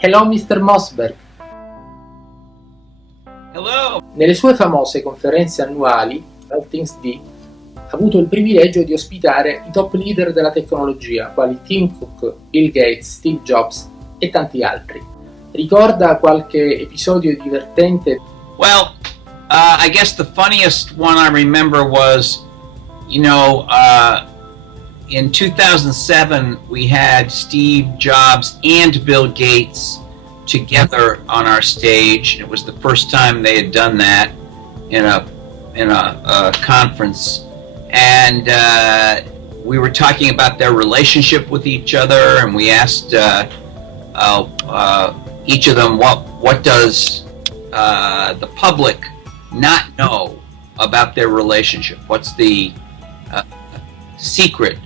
Hello Mr. Mossberg. Hello. Nelle sue famose conferenze annuali, All Things D ha avuto il privilegio di ospitare i top leader della tecnologia, quali Tim Cook, Bill Gates, Steve Jobs e tanti altri. Ricorda qualche episodio divertente? Well, I guess the funniest one I remember was, in 2007 we had Steve Jobs and Bill Gates together on our stage. It was the first time they had done that in a conference, and we were talking about their relationship with each other, and we asked each of them what does the public not know about their relationship. What's the secret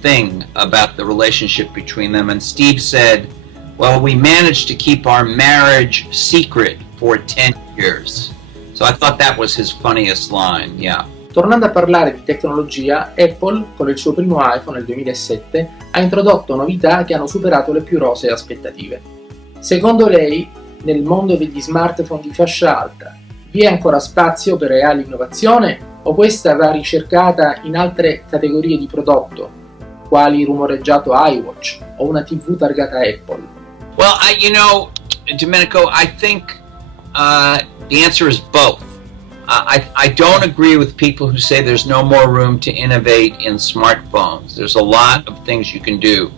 thing about the relationship between them? And Steve said, well, we managed to keep our marriage secret for 10 years. So I thought that was his funniest line, yeah. Tornando a parlare di tecnologia, Apple, con il suo primo iPhone nel 2007, ha introdotto novità che hanno superato le più rosee aspettative. Secondo lei, nel mondo degli smartphone di fascia alta, vi è ancora spazio per reale innovazione o questa va ricercata in altre categorie di prodotto, quali il rumoreggiato iWatch o una TV targata Apple? Well, Domenico, I think the answer is both. I don't agree with people who say there's no more room to innovate in smartphones. There's a lot of things you can do.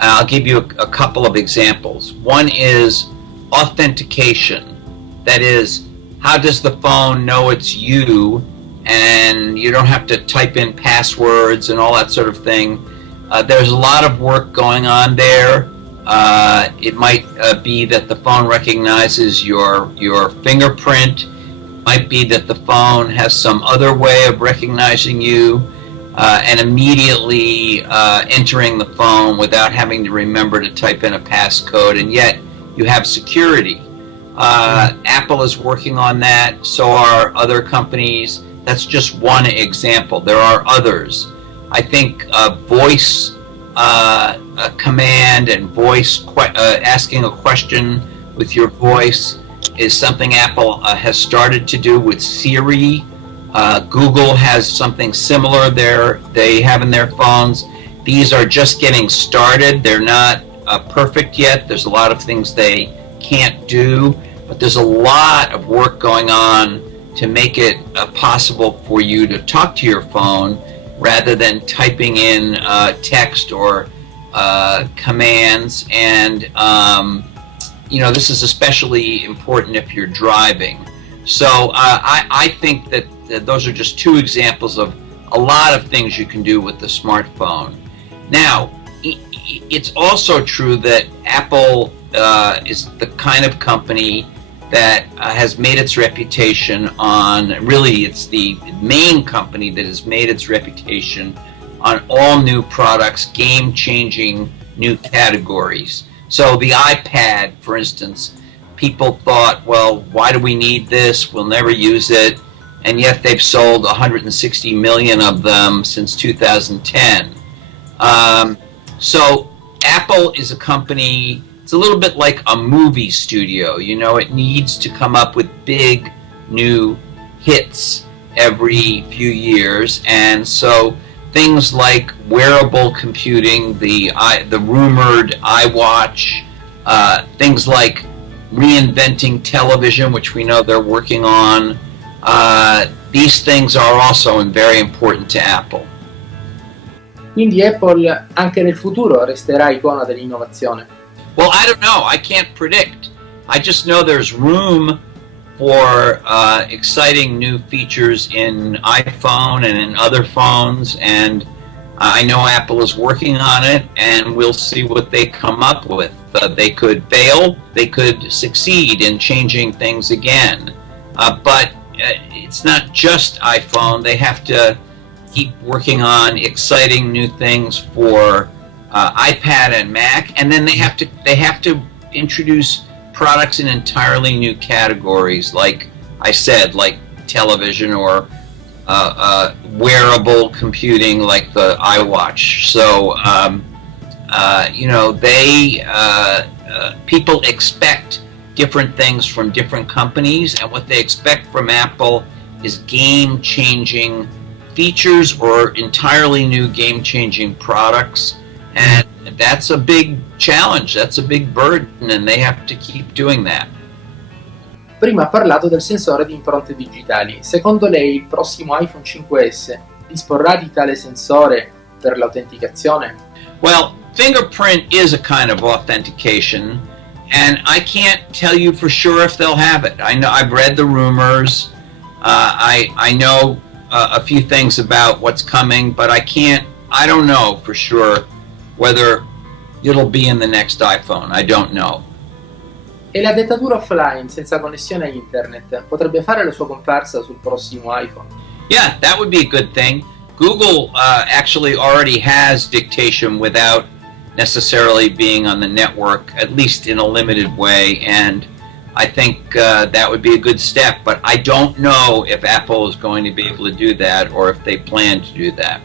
I'll give you a couple of examples. One is authentication. That is, how does the phone know it's you and you don't have to type in passwords and all that sort of thing. There's a lot of work going on there. It might be that the phone recognizes your fingerprint. It might be that the phone has some other way of recognizing you and immediately entering the phone without having to remember to type in a passcode, and yet you have security. Apple is working on that, so are other companies. That's just one example. There are others. I think voice command and voice asking a question with your voice is something Apple has started to do with Siri. Google has something similar there they have in their phones. These are just getting started. They're not perfect yet. There's a lot of things they can't do, but there's a lot of work going on to make it possible for you to talk to your phone rather than typing in text or commands. And this is especially important if you're driving. So I think that those are just two examples of a lot of things you can do with the smartphone. Now, it's also true that Apple is the kind of company that has made its reputation on, really it's the main company that has made its reputation on all new products, game-changing new categories. So the iPad, for instance, people thought, well, why do we need this? We'll never use it. And yet they've sold 160 million of them since 2010. So Apple is a company, it's a little bit like a movie studio. It needs to come up with big new hits every few years. And so things like wearable computing, the rumored iWatch, things like reinventing television, which we know they're working on, these things are also very important to Apple. Quindi Apple anche nel futuro resterà icona dell'innovazione? Well, I don't know. I can't predict. I just know there's room for exciting new features in iPhone and in other phones, and I know Apple is working on it, and we'll see what they come up with. They could fail, they could succeed in changing things again, but it's not just iPhone. They have to keep working on exciting new things for iPad and Mac, and then they have to introduce products in entirely new categories, like I said, like television or wearable computing, like the iWatch. So they people expect different things from different companies, and what they expect from Apple is game-changing features or entirely new game-changing products, and that's a big challenge, that's a big burden, and they have to keep doing that. Prima ha parlato del sensore di impronte digitali. Secondo lei il prossimo iPhone 5S disporrà di tale sensore per l'autenticazione? Well, fingerprint is a kind of authentication, and I can't tell you for sure if they'll have it. I know I've read the rumors. I know a few things about what's coming, but I don't know for sure whether it'll be in the next iPhone. I don't know. E la dettatura offline senza connessione a internet potrebbe fare la sua comparsa sul prossimo iPhone? Yeah, that would be a good thing. Google actually already has dictation without necessarily being on the network, at least in a limited way, and I think that would be a good step, but I don't know if Apple is going to be able to do that or if they plan to do that.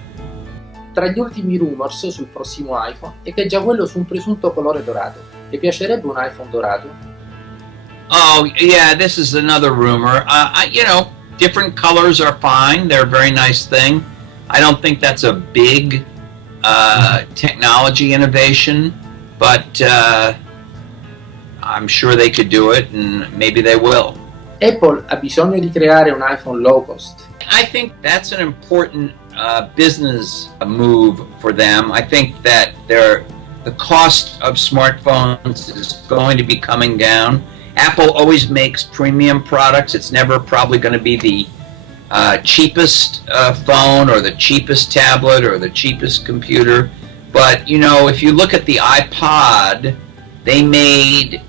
Tra gli ultimi rumors sul prossimo iPhone è che già quello su un presunto colore dorato. Le piacerebbe un iPhone dorato? Oh, yeah, this is another rumor. Different colors are fine. They're a very nice thing. I don't think that's a big technology innovation, but I'm sure they could do it, and maybe they will. Apple ha bisogno di creare un iPhone low cost. I think that's an important business move for them. I think that the cost of smartphones is going to be coming down. Apple always makes premium products. It's never probably going to be the cheapest phone or the cheapest tablet or the cheapest computer. But, if you look at the iPod, they made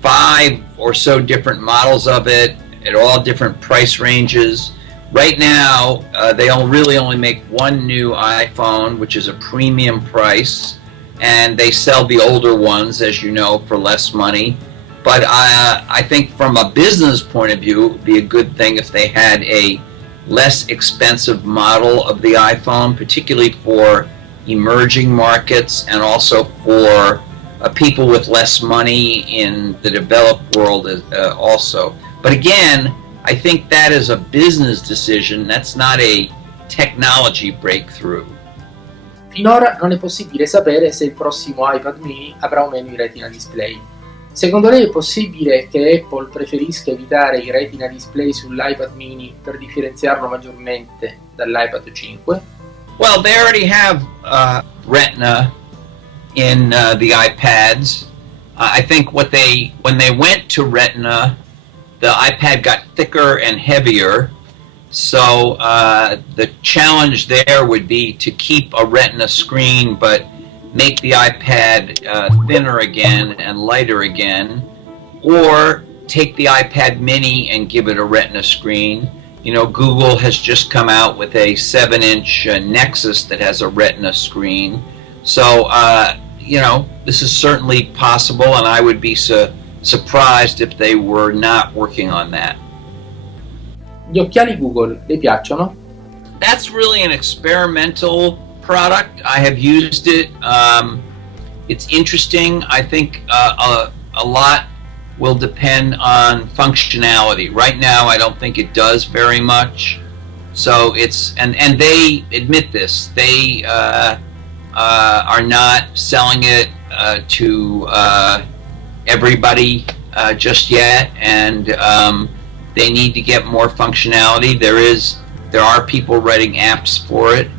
5 or so different models of it at all different price ranges. Right now, they really only make one new iPhone, which is a premium price, and they sell the older ones, as you know, for less money. But I think from a business point of view, it would be a good thing if they had a less expensive model of the iPhone, particularly for emerging markets and also for people with less money in the developed world also. But again, I think that is a business decision, that's not a technology breakthrough. Finora non è possibile sapere se il prossimo iPad mini avrà o meno i Retina display. Secondo lei è possibile che Apple preferisca evitare i Retina display sull'iPad mini per differenziarlo maggiormente dall'iPad 5? Well, they already have Retina in the iPads. I think when they went to Retina, the iPad got thicker and heavier, so the challenge there would be to keep a Retina screen but make the iPad thinner again and lighter again, or take the iPad mini and give it a Retina screen. Google has just come out with a 7-inch Nexus that has a Retina screen, so this is certainly possible, and I would be surprised if they were not working on that. Gli occhiali Google le piacciono? That's really an experimental product. I have used it. It's interesting. I think a lot will depend on functionality. Right now, I don't think it does very much. So and they admit this. They are not selling it to everybody just yet, and they need to get more functionality. There are people writing apps for it.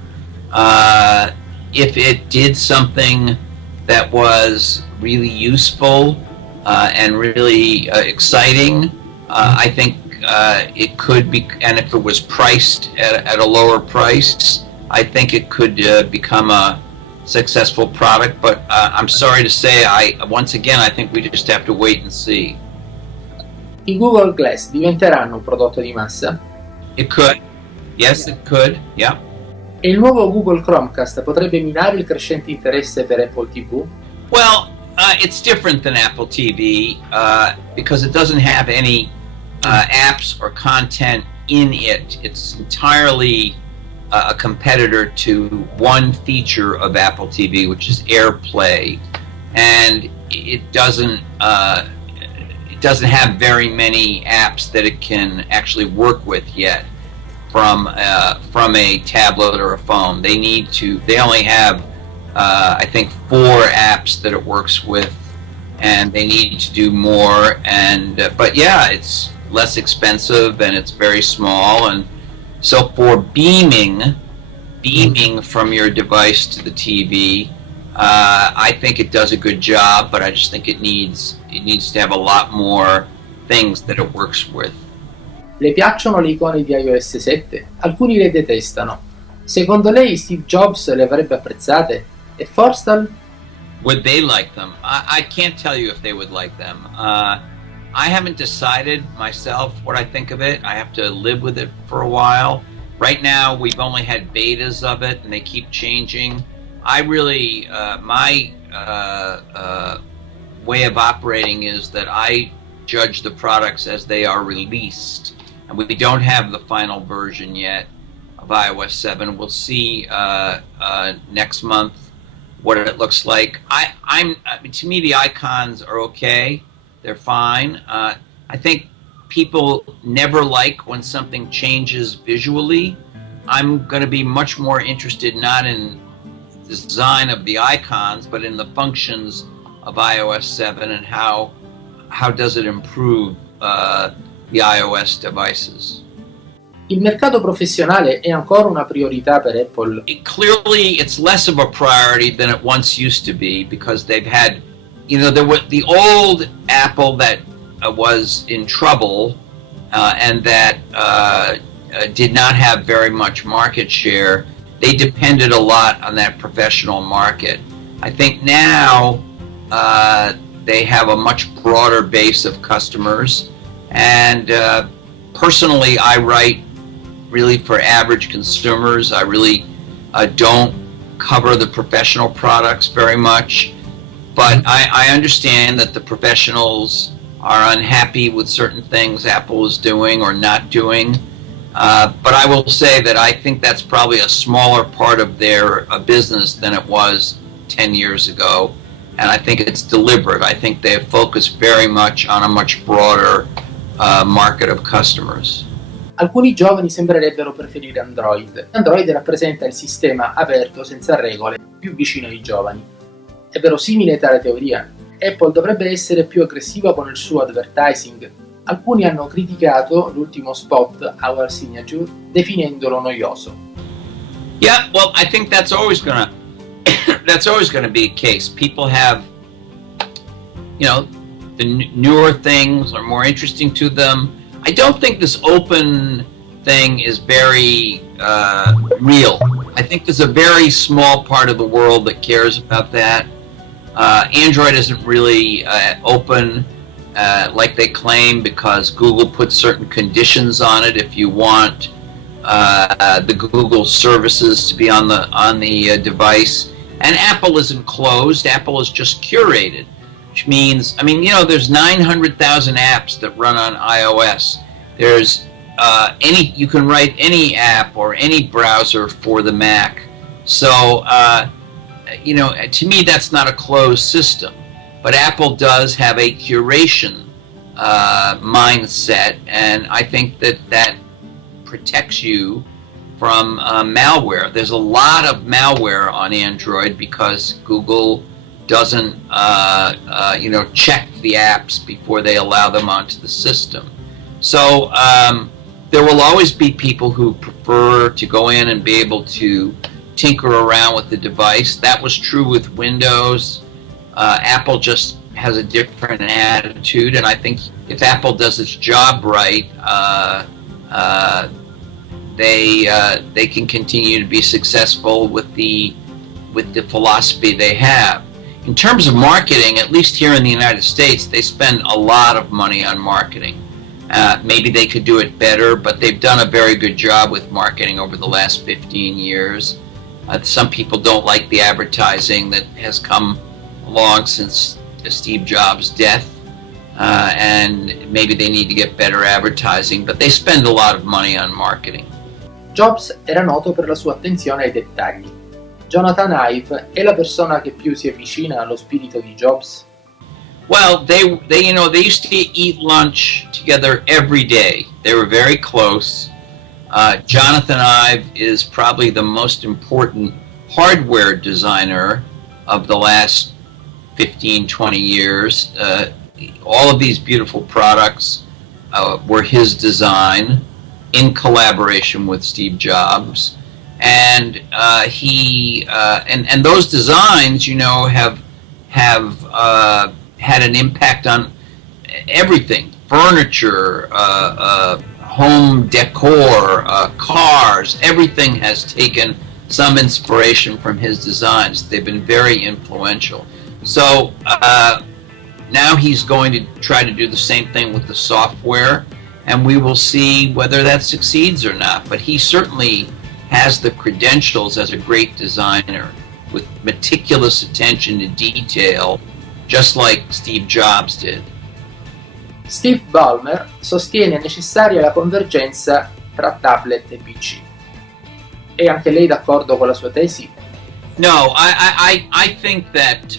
If it did something that was really useful and really exciting, I think it could be, and if it was priced at a lower price, I think it could become a successful product. But I'm sorry to say, once again, I think we just have to wait and see. I Google Glass diventeranno un prodotto di massa? It could. Yes, it could. Yeah. E il nuovo Google Chromecast potrebbe minare il crescente interesse per Apple TV? Well, it's different than Apple TV because it doesn't have any apps or content in it. It's entirely a competitor to one feature of Apple TV, which is AirPlay. And it doesn't have very many apps that it can actually work with yet from a tablet or a phone. They only have I think 4 apps that it works with, and they need to do more. And but yeah, it's less expensive and it's very small, and so for beaming from your device to the TV, I think it does a good job, but I just think it needs to have a lot more things that it works with. Le piacciono le icone di iOS 7? Alcuni le detestano. Secondo lei Steve Jobs le avrebbe apprezzate? E Forstall? Would they like them? I can't tell you if they would like them. I haven't decided myself what I think of it. I have to live with it for a while. Right now, we've only had betas of it, and they keep changing. I really, my way of operating is that I judge the products as they are released, and we don't have the final version yet of iOS 7. We'll see next month what it looks like. To me, the icons are okay. They're fine. I think people never like when something changes visually. I'm going to be much more interested not in the design of the icons, but in the functions of iOS 7 and how does it improve the iOS devices. Il mercato professionale è ancora una priorità per Apple? Clearly, it's less of a priority than it once used to be, because they've had, there was the old Apple that was in trouble and that did not have very much market share. They depended a lot on that professional market. I think now they have a much broader base of customers, and personally, I write really for average consumers. I really don't cover the professional products very much, but I understand that the professionals are unhappy with certain things Apple is doing or not doing. But I will say that I think that's probably a smaller part of their business than it was 10 years ago, and I think it's deliberate. I think they have focused very much on a much broader market of customers. Alcuni giovani sembrerebbero preferire Android. Android rappresenta il sistema aperto, senza regole, più vicino ai giovani. È verosimile tale teoria? Apple dovrebbe essere più aggressiva con il suo advertising. Alcuni hanno criticato l'ultimo spot, Our Signature, definendolo noioso. Yeah, well, I think that's always gonna be the case. People have, the newer things are more interesting to them. I don't think this open thing is very real. I think there's a very small part of the world that cares about that. Android isn't really open like they claim, because Google puts certain conditions on it if you want the Google services to be on the device. And Apple isn't closed. Apple is just curated, which means, there's 900,000 apps that run on iOS. There's you can write any app or any browser for the Mac. So, to me, that's not a closed system. But Apple does have a curation mindset, and I think that protects you from malware. There's a lot of malware on Android because Google doesn't check the apps before they allow them onto the system. So there will always be people who prefer to go in and be able to tinker around with the device. That was true with Windows. Apple just has a different attitude, and I think if Apple does its job right, they can continue to be successful with the philosophy they have. In terms of marketing, at least here in the United States, they spend a lot of money on marketing. Maybe they could do it better, but they've done a very good job with marketing over the last 15 years. Some people don't like the advertising that has come along since Steve Jobs' death, and maybe they need to get better advertising, but they spend a lot of money on marketing. Jobs era noto per la sua attenzione ai dettagli. Jonathan Ive è la persona che più si avvicina allo spirito di Jobs? Well, they used to eat lunch together every day. They were very close. Jonathan Ive is probably the most important hardware designer of the last 15, 20 years. All of these beautiful products were his design in collaboration with Steve Jobs. And and those designs, have had an impact on everything: furniture, home decor, cars. Everything has taken some inspiration from his designs. They've been very influential. So now he's going to try to do the same thing with the software, and we will see whether that succeeds or not. But he certainly has the credentials as a great designer, with meticulous attention to detail, just like Steve Jobs did. Steve Ballmer sostiene necessaria la convergenza tra tablet e PC. È anche lei d'accordo con la sua tesi? No, I think that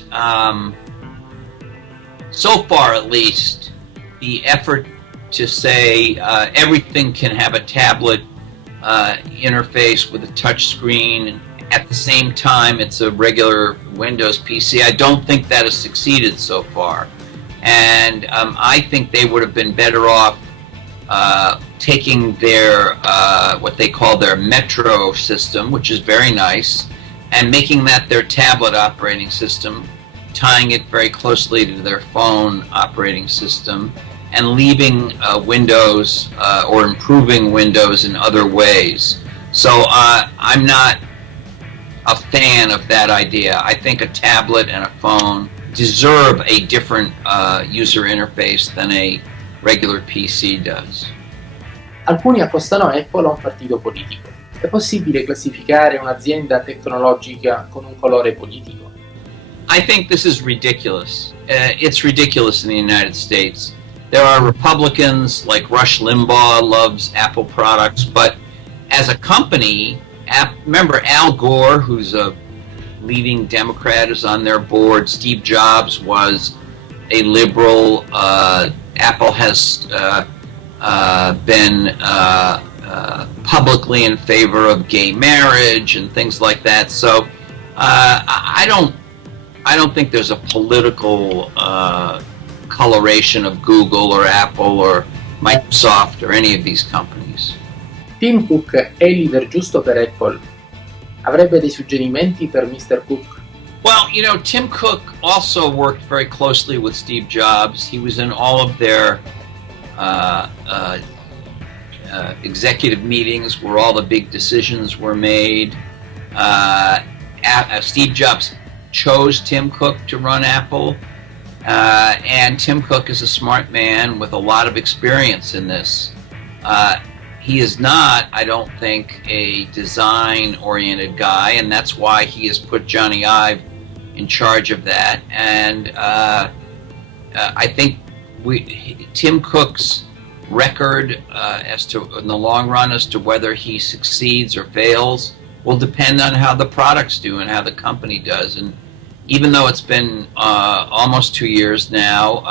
so far at least, the effort to say everything can have a tablet interface with a touch screen at the same time it's a regular Windows PC, I don't think that has succeeded so far. And I think they would have been better off taking their what they call their Metro system, which is very nice, and making that their tablet operating system, tying it very closely to their phone operating system, and leaving Windows or improving Windows in other ways. So I'm not a fan of that idea. I think a tablet and a phone deserve a different user interface than a regular PC does. Alcuni accostano Apple a un partito politico. È possibile classificare un'azienda tecnologica con un colore politico? I think this is ridiculous. It's ridiculous in the United States. There are Republicans, like Rush Limbaugh loves Apple products, but as a company, remember Al Gore, who's a leading Democrat, is on their board. Steve Jobs was a liberal. Apple has been publicly in favor of gay marriage and things like that. So I don't think there's a political coloration of Google or Apple or Microsoft or any of these companies. Tim Cook è il leader giusto per Apple? Avrebbe dei suggerimenti per Mr. Cook? Well, Tim Cook also worked very closely with Steve Jobs. He was in all of their executive meetings where all the big decisions were made. Steve Jobs chose Tim Cook to run Apple, and Tim Cook is a smart man with a lot of experience in this. He is not, I don't think, a design-oriented guy, and that's why he has put Johnny Ive in charge of that. And I think Tim Cook's record as to in the long run as to whether he succeeds or fails will depend on how the products do and how the company does. And even though it's been almost 2 years now,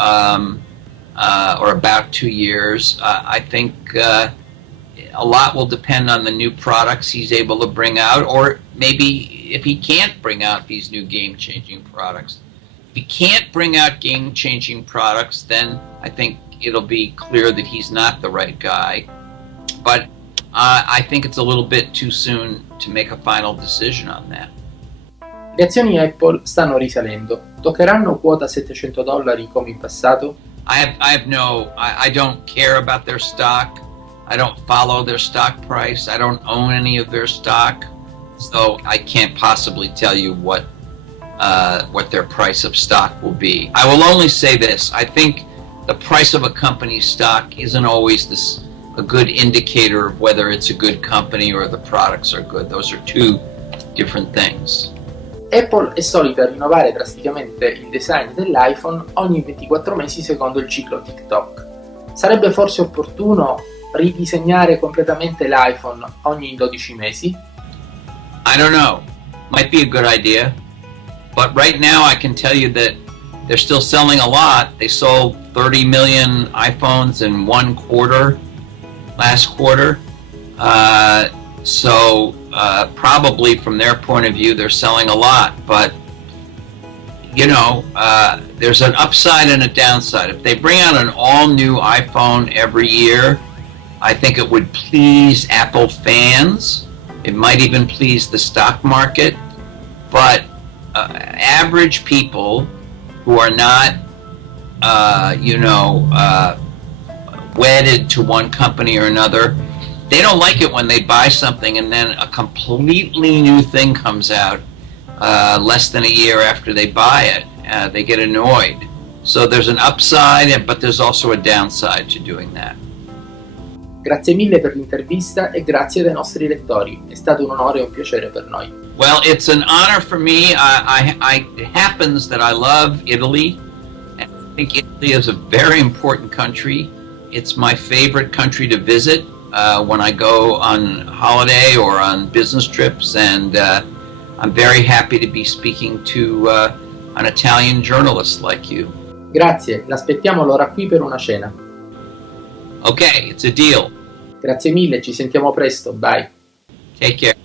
or about 2 years, I think a lot will depend on the new products he's able to bring out, or maybe if he can't bring out these new game-changing products. If he can't bring out game-changing products, then I think it'll be clear that he's not the right guy. But I think it's a little bit too soon to make a final decision on that. Le azioni Apple stanno risalendo. Toccheranno quota $700 come in passato? I don't care about their stock. I don't follow their stock price. I don't own any of their stock. So I can't possibly tell you what their price of stock will be. I will only say this. I think the price of a company's stock isn't always a good indicator of whether it's a good company or the products are good. Those are two different things. Apple è solita rinnovare drasticamente il design dell'iPhone ogni 24 mesi secondo il ciclo TikTok. Sarebbe forse opportuno ridisegnare completamente l'iPhone ogni 12 mesi? I don't know. Might be a good idea. But right now I can tell you that they're still selling a lot. They sold 30 million iPhones in one quarter, last quarter. Probably from their point of view, they're selling a lot. But, there's an upside and a downside. If they bring out an all-new iPhone every year, I think it would please Apple fans. It might even please the stock market. But average people who are not, wedded to one company or another, they don't like it when they buy something and then a completely new thing comes out less than a year after they buy it. They get annoyed. So there's an upside, but there's also a downside to doing that. Grazie mille per l'intervista e grazie ai nostri lettori. È stato un onore e un piacere per noi. Well, it's an honor for me. It happens that I love Italy. I think Italy is a very important country. It's my favorite country to visit when I go on holiday or on business trips, and I'm very happy to be speaking to an Italian journalist like you. Grazie, l'aspettiamo allora qui per una cena. Okay, it's a deal. Grazie mille, ci sentiamo presto, bye. Take care.